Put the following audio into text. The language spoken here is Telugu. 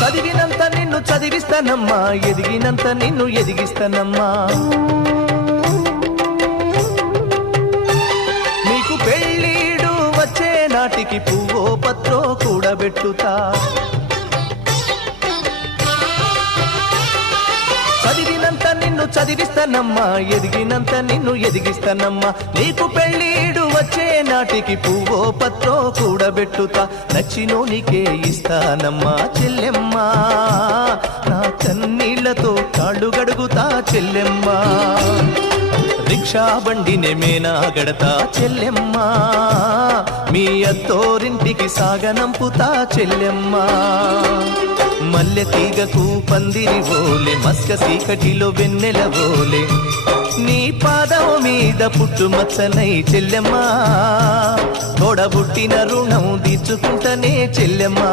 చదివినంత నిన్ను చదివిస్తానమ్మా, ఎదిగినంత నిన్ను ఎదిగిస్తానమ్మా. నీకు పెళ్ళీడు వచ్చే నాటికి పువ్వో పత్రో కూడబెట్టుతా. చదివినంత నిన్ను చదివిస్తానమ్మా, ఎదిగినంత నిన్ను ఎదిగిస్తానమ్మా. నీకు పెళ్ళీడు వచ్చే నాటికి పువ్వో పత్రో కూడబెట్టుతా. నచ్చినోనికే ఇస్తానమ్మా చెల్లెమ్మా, నా కన్నీళ్లతో కాళ్ళు గడుగుతా చెల్లెమ్మా. రిక్షా బండినే మేనా గడతా చెల్లెమ్మా, మీ అత్తోరింటికి సాగనంపుతా చెల్లెమ్మా. మల్లె తీగకు పందిరి ఓలే, మస్క సీకటిలో వెన్నెల ఓలే, నీ పాదం మీద పుట్టుమచ్చనై చెల్లెమ్మా. తోడబుట్టిన రుణం తీర్చుకుంటనే చెల్లెమ్మా,